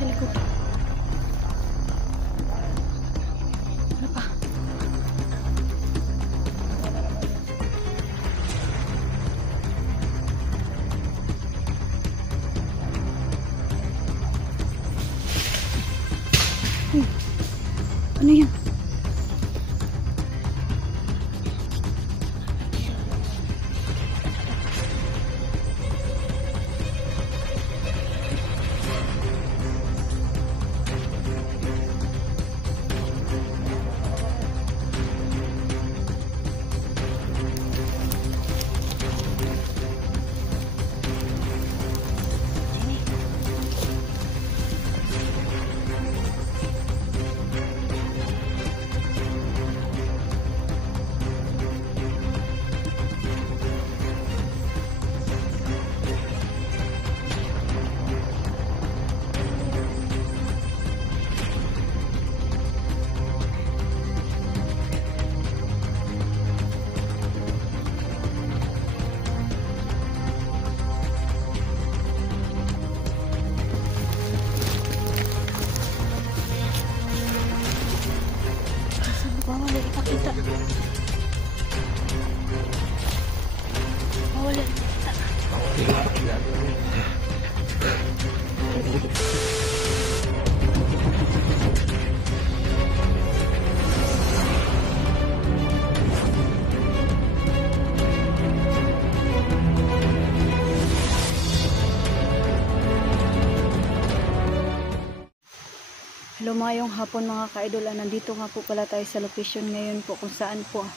sa likod. Ano pa? Ano yan? Wala ipakita. Wala ipakita. Hello, mayong hapon mga ka-idol. Nandito nga po pala tayo sa location ngayon po kung saan po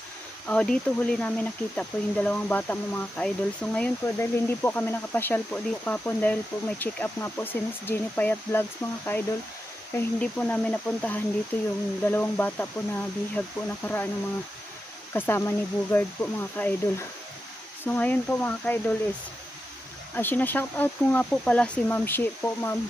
dito huli namin nakita po yung dalawang bata mo mga ka-idol. So ngayon po dahil hindi po kami nakapasyal po dito kapon dahil po may check up nga po si Miss Jenny Payat Vlogs mga ka-idol. Kaya hindi po namin napuntahan dito yung dalawang bata po na bihag po nakaraan ng mga kasama ni Bugard po mga ka-idol. So ngayon po mga ka-idol is sinashoutout ko nga po pala si Ma'am Shi po ma'am.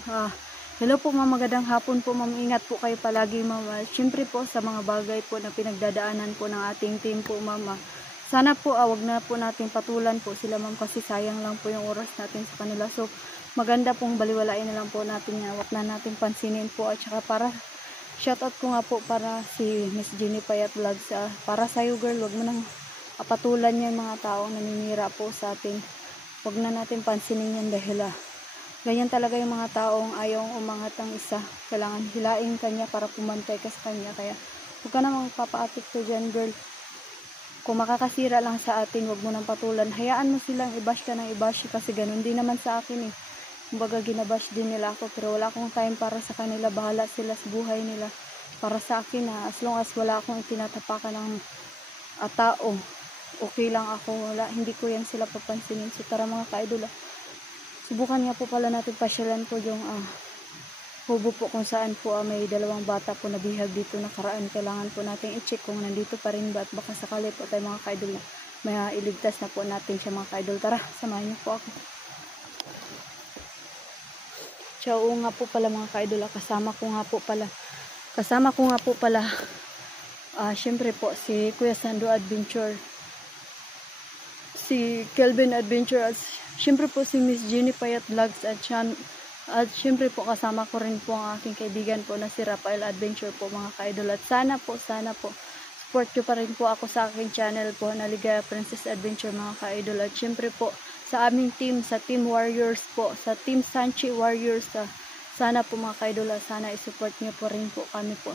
Hello po ma'am, magandang hapon po ma'am. Ingat po kayo palagi ma'am. Siyempre po sa mga bagay po na pinagdadaanan po ng ating team po ma'am. Sana po wag na po natin patulan po sila ma'am kasi sayang lang po yung oras natin sa kanila. So maganda pong baliwalain na lang po natin yan. Wag na natin pansinin po at saka para shoutout ko nga po para si Miss Jenny Payat Vlogs. Para sa'yo girl, wag mo nang patulan yan mga taong naninira po sa atin. Wag na natin pansinin yan dahil ganyan talaga yung mga taong ayaw umangat ang isa. Kailangan hilain kanya para pumantay ka sa kanya. Kaya huwag ka namang papa-apekto dyan girl. Kung makakasira lang sa atin, huwag mo nang patulan. Hayaan mo silang i-bash ka ng i-bash kasi ganun din naman sa akin eh. Kumbaga ginabash din nila ako pero wala akong time para sa kanila. Bahala sila sa buhay nila. Para sa akin as long as wala akong itinatapakan ng tao, okay lang ako. Wala, hindi ko yan sila papansinin. So tara mga ka-idol subukan nga po pala natin pasyalan po yung hubo po kung saan po may dalawang bata po na bihag dito nakaraan. Kailangan po natin i-check kung nandito pa rin ba at baka sakali po tayo mga ka-idol na may iligtas na po natin siya mga ka-idol. Tara, samahan niyo po ako. Ciao nga po pala mga ka-idol. Kasama ko nga po pala syempre po si Kuya Sando Adventure, si Kelvin Adventure, syempre po si Miss Jenny Payat Vlogs at syempre po kasama ko rin po ang aking kaibigan po na si Rafael Adventure po mga ka-idol. At sana po support nyo pa rin po ako sa aking channel po na Ligaya Princess Adventure mga ka-idol. At syempre po sa aming team, sa Team Warriors po, sa Team Sanchi Warriors, sana po mga ka-idol, sana isupport nyo po rin po kami po.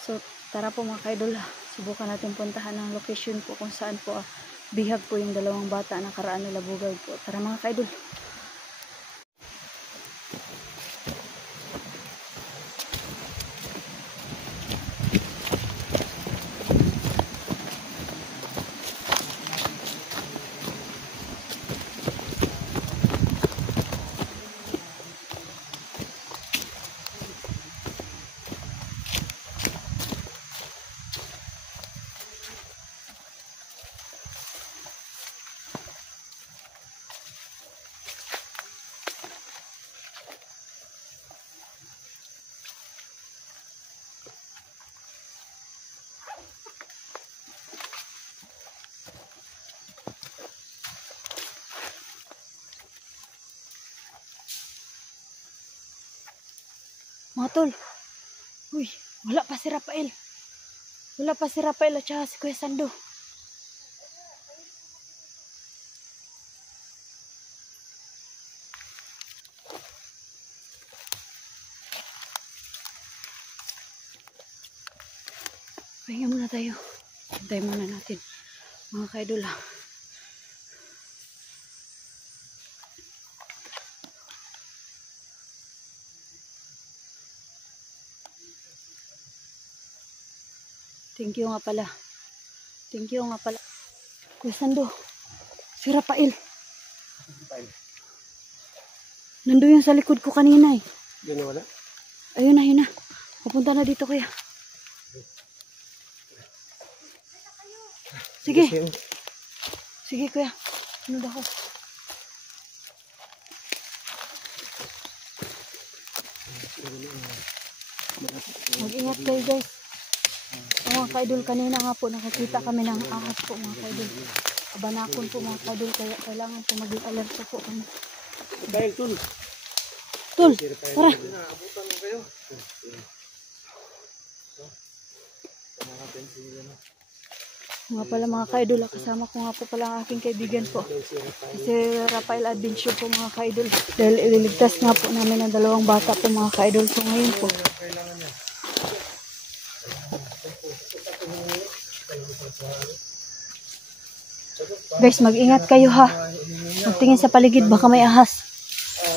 So tara po mga ka-idol, subukan natin puntahan ang location po kung saan po bihag po yung dalawang bata na nakaraan nila Bugard po. Tara mga ka-idol. Mga tol. Uy, wala pa si Rafael. Wala pa si Rafael at saka si Kuya Sando. Pahinga muna tayo. Hintayin muna natin. Mga ka-idol ha. Thank you nga pala. Thank you nga pala. Kuya Sando, si Rafael. Nandun yung sa likod ko kanina eh. Yan na wala? Ayun na, yun na. Pupunta na dito kuya. Sige. Sige kuya. Sunod ako. Mag-ingat kayo guys. Mga ka-idol, kanina nga po nakakita kami ng ahas po mga ka-idol. Abanakon po mga ka-idol, kaya kailangan po maging alerto po kami. Dahil Tul. Tul, tara. Abutan mo kayo. Nga pala mga ka-idol, kasama ko nga po pala ang aking kaibigan po. Si Rafael Adventure po mga ka-idol. Dahil ililigtas nga po namin ang 2 bata po mga ka-idol. So ngayon po. Guys, mag-ingat kayo ha. Magtingin sa paligid, baka may ahas.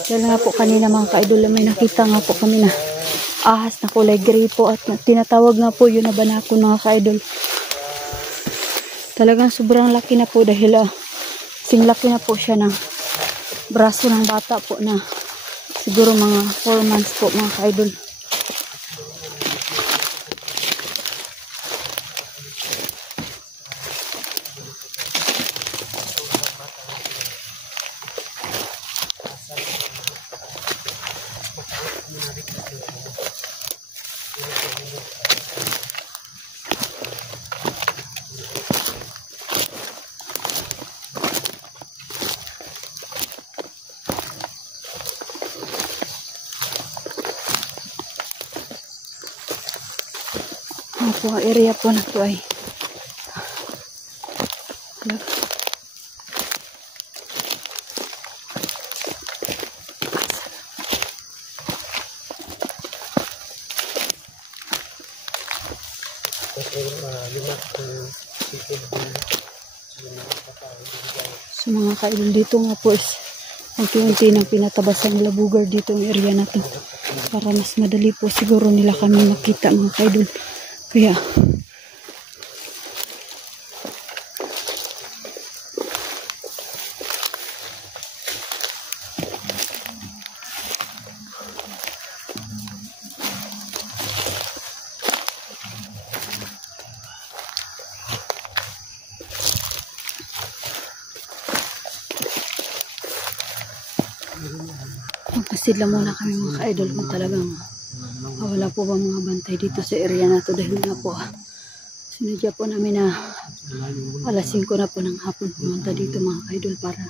Dahil nga po kanina mga ka-idol, may nakita nga po kami na ahas na kulay gray po at tinatawag nga po yun na banakon mga ka-idol. Talagang sobrang laki na po dahil singlaki na po siya ng braso ng bata po na siguro mga 4 months po mga ka-idol. Ang area po na to ay so mga ka-idol, dito nga po is unti-unti nang pinatabas ang labugar dito ang area na to para mas madali po siguro nila kami makita mga ka-idol. Kaya magpasidla muna kami mga ka-idol kung talagang wala po ba mga bantay dito sa area na to dahil nga po sinadya po namin na alas 5 na po ng hapon pumunta dito mga ka-idol para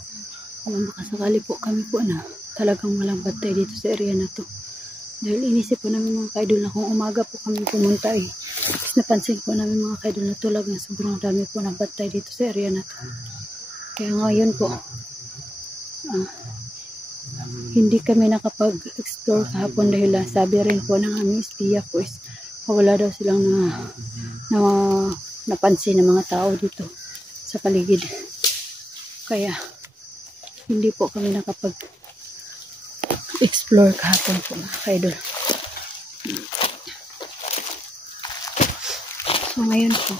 baka sakali po kami po na talagang walang bantay dito sa area na to dahil inisip po namin mga ka-idol na kung umaga po kami pumunta tapos napansin po namin mga ka-idol na talagang sobrang dami po ng bantay dito sa area na to kaya ngayon po hindi kami nakapag-explore kahapon dahil sabi rin po ng aming espiya po is wala daw silang napansin ng mga tao dito sa paligid. Kaya hindi po kami nakapag-explore kahapon po mga ka-idol. So ngayon po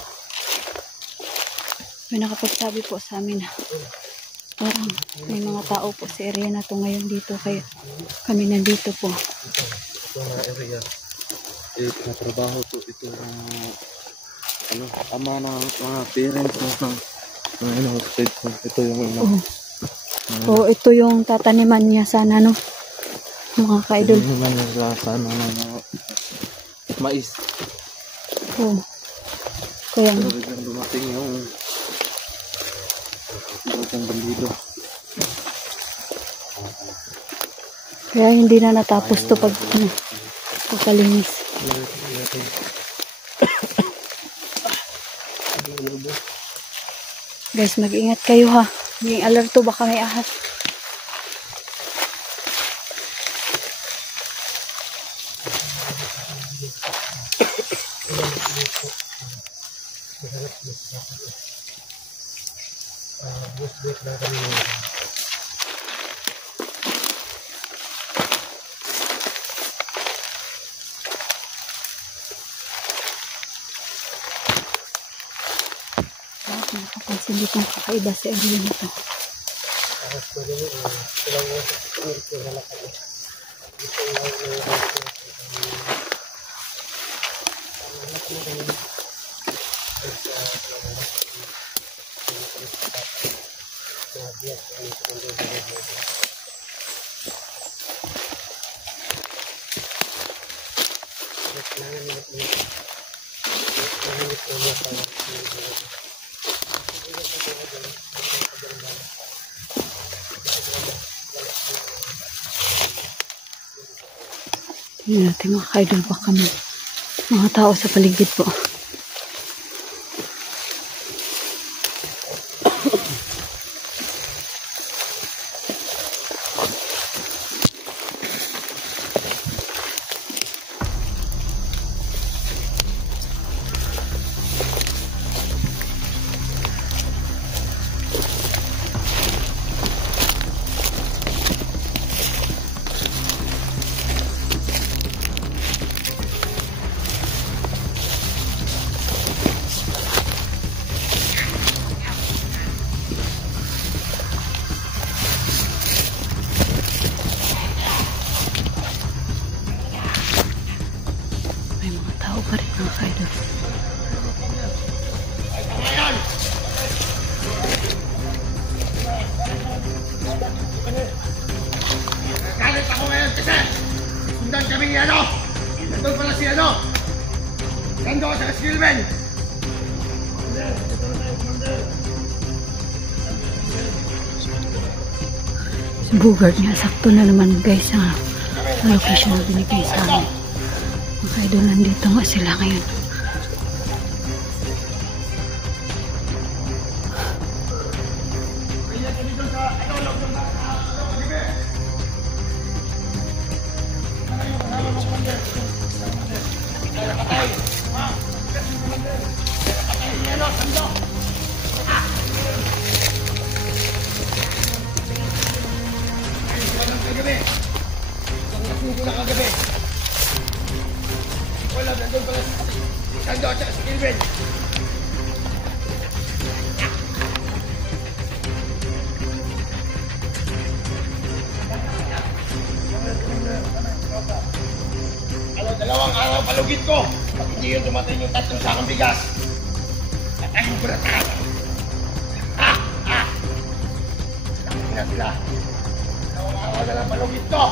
may nakapagsabi po sa amin na parang may mga tao po sa area na to ngayon dito kaya kami nandito po. Ito na area. Natrabaho to ito ng ama ng mga parents ng in-hospital ko. Ito yung ito yung tataniman niya sana no. Mga ka-idol. Tataniman niya sana ng mais. Kaya pero biglang dumating yung bandido. Kaya hindi na natapos to pag po kalinis. Guys, mag-ingat kayo ha. Maging alerto, baka may ahas. Nakapansin dito ang kakaiba sa area nito. Tingnan natin mga ka-idol, baka may mga tao sa paligid po. Galit ako ngayon kasi sundan kami ni ano. Nandun pala si ano. Nandun ako sa Skillman. Si Bugard niya, sakto na naman guys sa location na binigay sa amin. Mga ka-idol, nandito nga sila ngayon. Wala, nandun pala. Nandun ako sa Skillman. Ano, 2 araw palugit ko. Pag hindi yun dumating yung 3 sakang bigas. Tatayin ko na tayo. Tatayin na sila. 2 araw na lang palugit ko.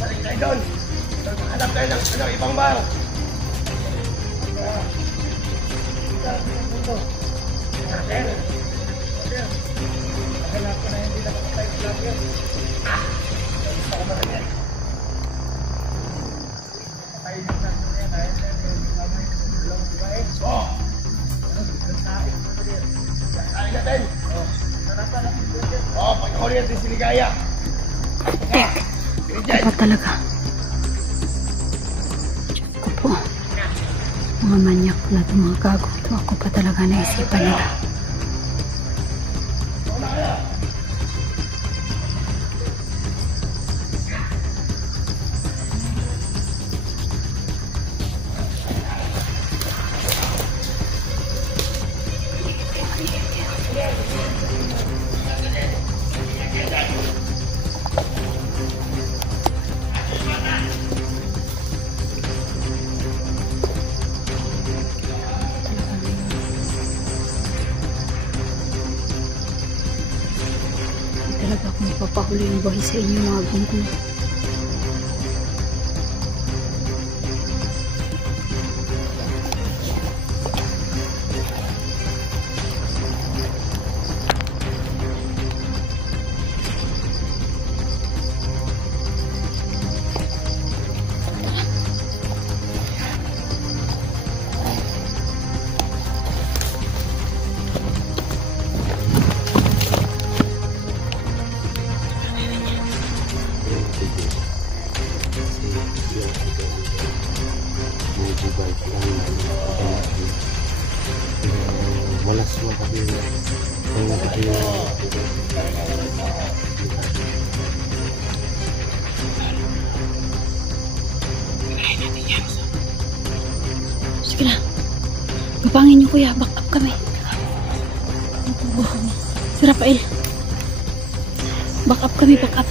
Balik tayo doon. Hanap tayo ng ibang bar. Pag-orient din si Ligaya. Dapat talaga. Diyos ko po. Mga manyak na ito, mga gago. Ito ako pa talaga naisipan nila. Talaga akong ipapahuli ng buhay sa inyo mga gunggong. bike lang malas mo kasi sige na. Gapangin niyo kuya, back up kami. Si Rafael. Back up kami, back up.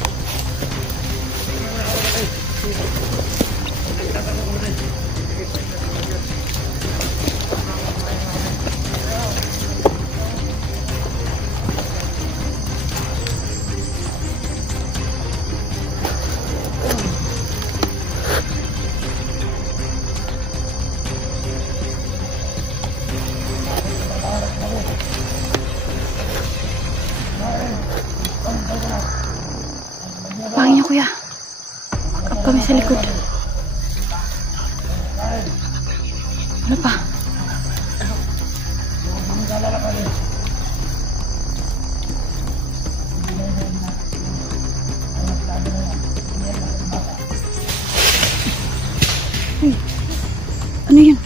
Pangin niyo kuya. Back up kami sa likod. Ano pa? Uy, ano yun?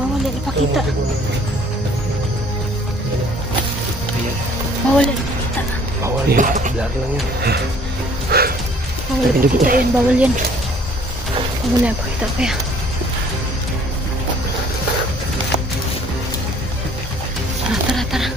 Bawal yan ipakita. Bawal yan ipakita. bawal yan, blur lang yan. Bawal ipakita yan, bawal yan. Bawal yan ipakita kaya. Tara, tara, tara.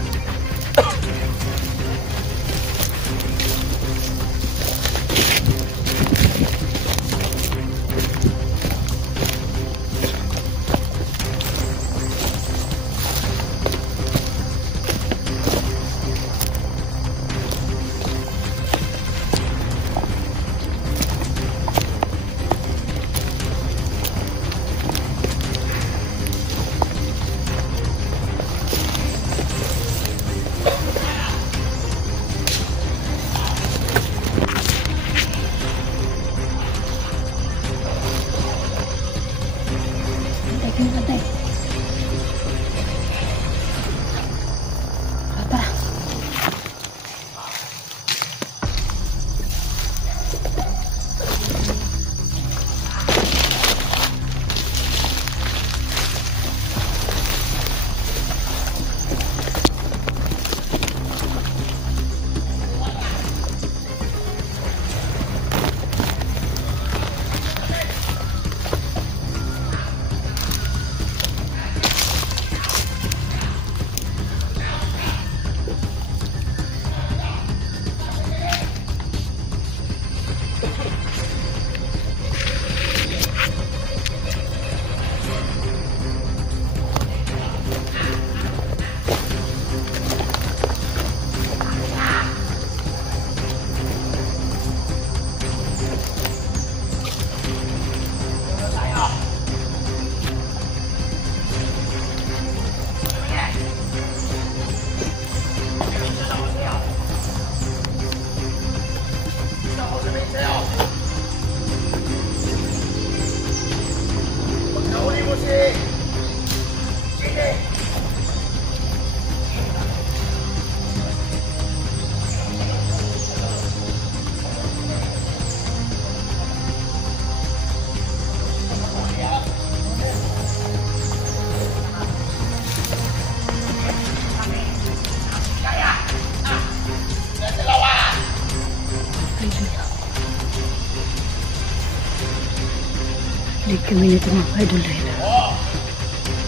Balik kami nito mga ka-idol dahil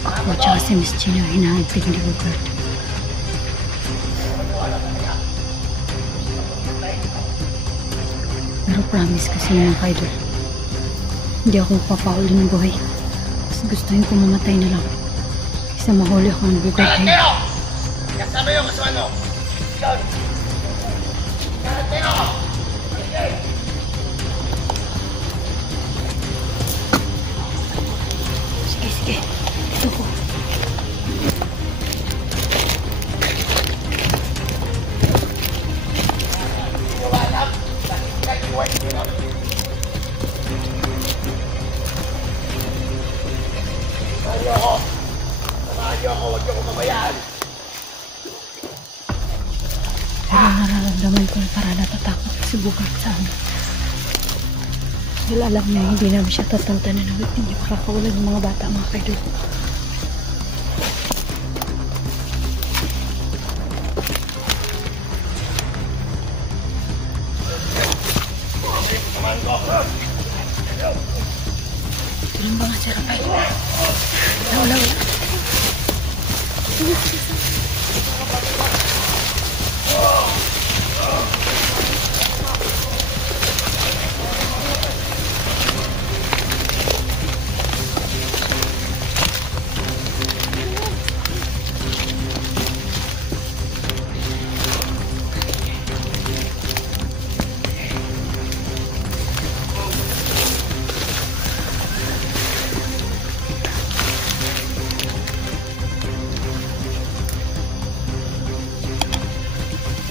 ako at saka si Miss Gina hinahantig ni Bugard. Pero promise kasi mga ka-idol, hindi ako papahuli ng buhay. Mas gustuhin ko mamatay na lang kaysa mahuli ako ng Bugard. Karanteo! Kasama yung kasama nyo! Yan! Karanteo! Sige, sige. Ito ko. Iwanan! Bakit kayo buhay nyo? Samahan ako! Samahan niyo ako! Huwag niyo ako mabayaan! Pero nararamdaman ko na para natatakot si Bugard sa amin. Dahil alam niya, hindi namin siya tatantanan na hindi makakawalan ng mga bata, mga ka-idol. Samahan ko! Tulong ba nga si Rafael? Wala.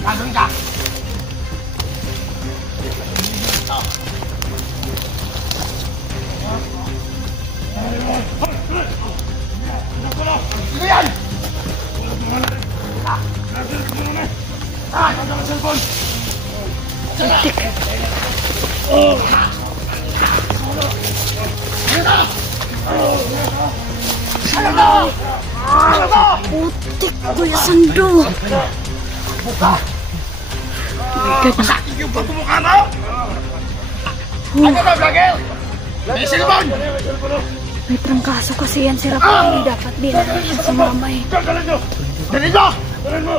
Gagawin ka! Sino yan? Nasaan ang cellphone? Putik, Kuya Sando! Masakit yung pagmumukha mo! Ano na, vlogger? May cellphone! May trangkaso kasi yan si Rafael. Dapat din na siya sa mamay. Gagalan nyo! Dali nyo! Dali mo!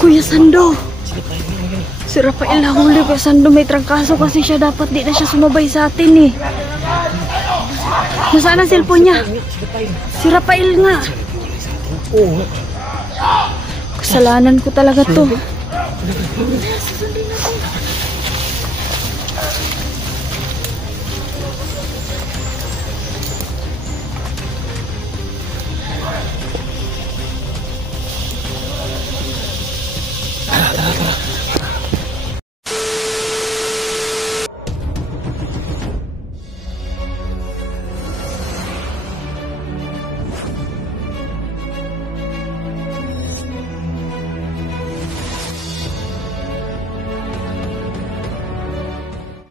Kuya Sando! Si Rafael nahuli, Kuya Sando. May trangkaso kasi siya. Dapat di na siya sumabay sa atin eh. Nasaan ang cellphone niya? Si Rafael nga. Kasalanan ko talaga to.